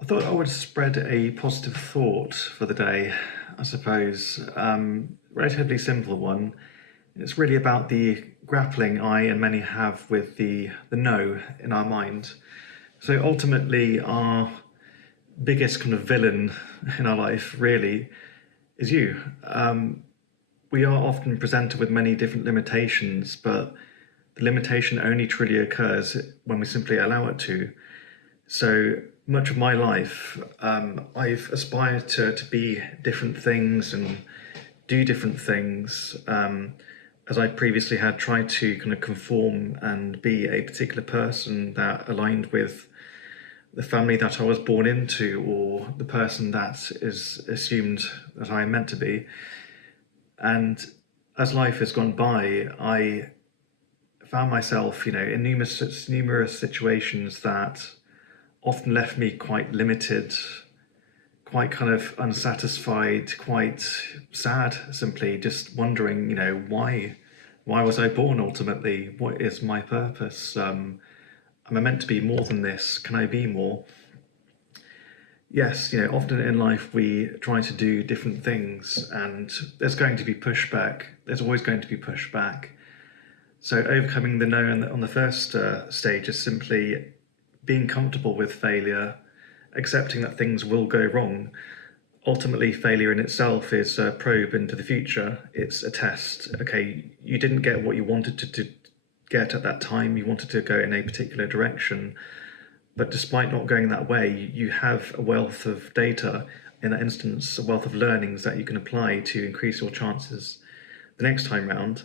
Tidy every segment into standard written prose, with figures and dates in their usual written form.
I thought I would spread a positive thought for the day, I suppose. Relatively simple one. It's really about the grappling I and many have with the no in our mind. So ultimately, our biggest kind of villain in our life really is you. We are often presented with many different limitations, but the limitation only truly occurs when we simply allow it to. So much of my life, I've aspired to be different things and do different things, as I previously had tried to kind of conform and be a particular person that aligned with the family that I was born into or the person that is assumed that I am meant to be. And as life has gone by, I found myself, in numerous situations that often left me quite limited, quite kind of unsatisfied, quite sad, simply just wondering, why was I born ultimately? What is my purpose? Am I meant to be more than this? Can I be more? Yes, often in life we try to do different things and there's going to be pushback. There's always going to be pushback. So overcoming the no on the first stage is simply being comfortable with failure, accepting that things will go wrong. Ultimately, failure in itself is a probe into the future. It's a test. Okay, you didn't get what you wanted to get at that time. You wanted to go in a particular direction. But despite not going that way, you have a wealth of data, in that instance, a wealth of learnings that you can apply to increase your chances the next time round.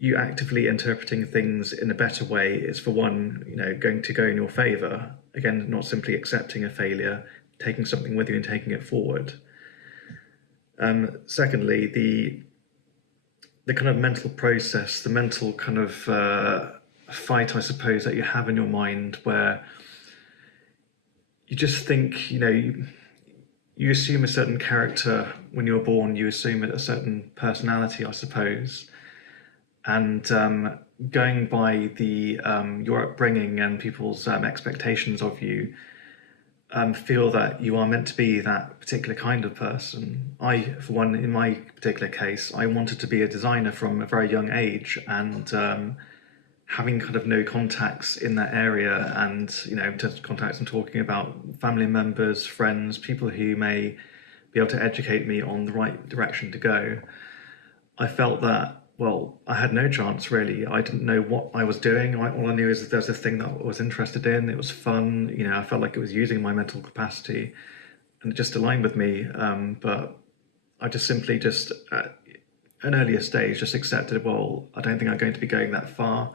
You actively interpreting things in a better way is, for one, going to go in your favor. Again, not simply accepting a failure, taking something with you and taking it forward. Secondly, the kind of mental process, the mental kind of fight, I suppose, that you have in your mind, where you just think, you assume a certain character when you're born, you assume a certain personality, I suppose. And going by your upbringing and people's expectations of you, feel that you are meant to be that particular kind of person. I, for one, in my particular case, I wanted to be a designer from a very young age, and having kind of no contacts in that area, and contacts, I'm talking about family members, friends, people who may be able to educate me on the right direction to go. I felt that, well, I had no chance really. I didn't know what I was doing. All I knew is that there was this thing that I was interested in. It was fun. I felt like it was using my mental capacity, and it just aligned with me. But I just simply at an earlier stage just accepted, well, I don't think I'm going to be going that far.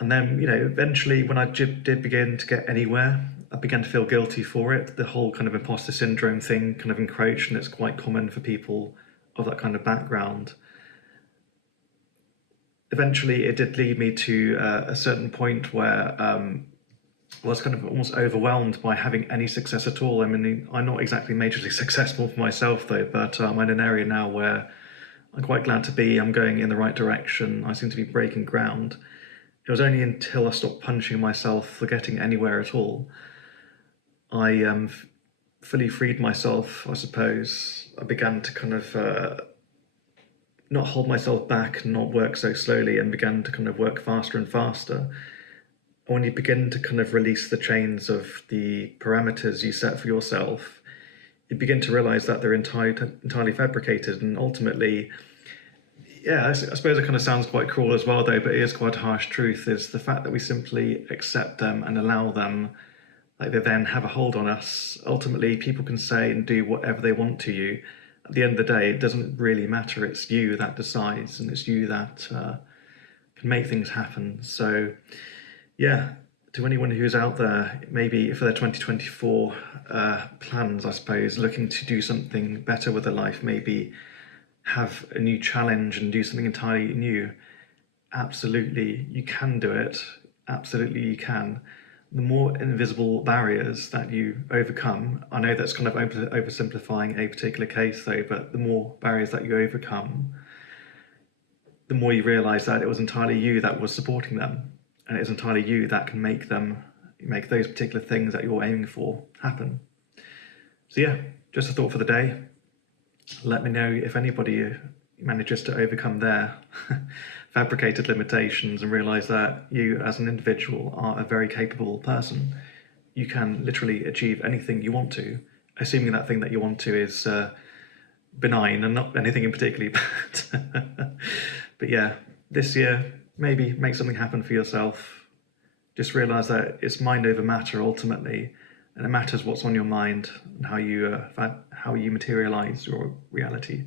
And then, eventually when I did begin to get anywhere, I began to feel guilty for it. The whole kind of imposter syndrome thing kind of encroached, and it's quite common for people of that kind of background. Eventually, it did lead me to a certain point where I was kind of almost overwhelmed by having any success at all. I mean, I'm not exactly majorly successful for myself, though, but I'm in an area now where I'm quite glad to be. I'm going in the right direction. I seem to be breaking ground. It was only until I stopped punishing myself for getting anywhere at all, I fully freed myself, I suppose. I began to kind of not hold myself back, not work so slowly, and began to kind of work faster and faster. And when you begin to kind of release the chains of the parameters you set for yourself, you begin to realize that they're entirely fabricated. And ultimately, yeah, I suppose it kind of sounds quite cruel as well, though, but it is quite a harsh truth, is the fact that we simply accept them and allow them, like they then have a hold on us. Ultimately, people can say and do whatever they want to you. At the end of the day, it doesn't really matter. It's you that decides, and it's you that can make things happen. So, yeah, to anyone who's out there, maybe for their 2024 plans, I suppose, looking to do something better with their life, maybe have a new challenge and do something entirely new, absolutely, you can do it. Absolutely, you can. The more invisible barriers that you overcome, I know that's kind of oversimplifying a particular case though, but the more barriers that you overcome, the more you realize that it was entirely you that was supporting them, and it is entirely you that can make them make those particular things that you're aiming for happen. So yeah, just a thought for the day. Let me know if anybody manages to overcome their fabricated limitations and realize that you as an individual are a very capable person. You can literally achieve anything you want to, assuming that thing that you want to is benign and not anything in particularly bad. But yeah, this year, maybe make something happen for yourself. Just realize that it's mind over matter ultimately, and it matters what's on your mind and how you materialize your reality.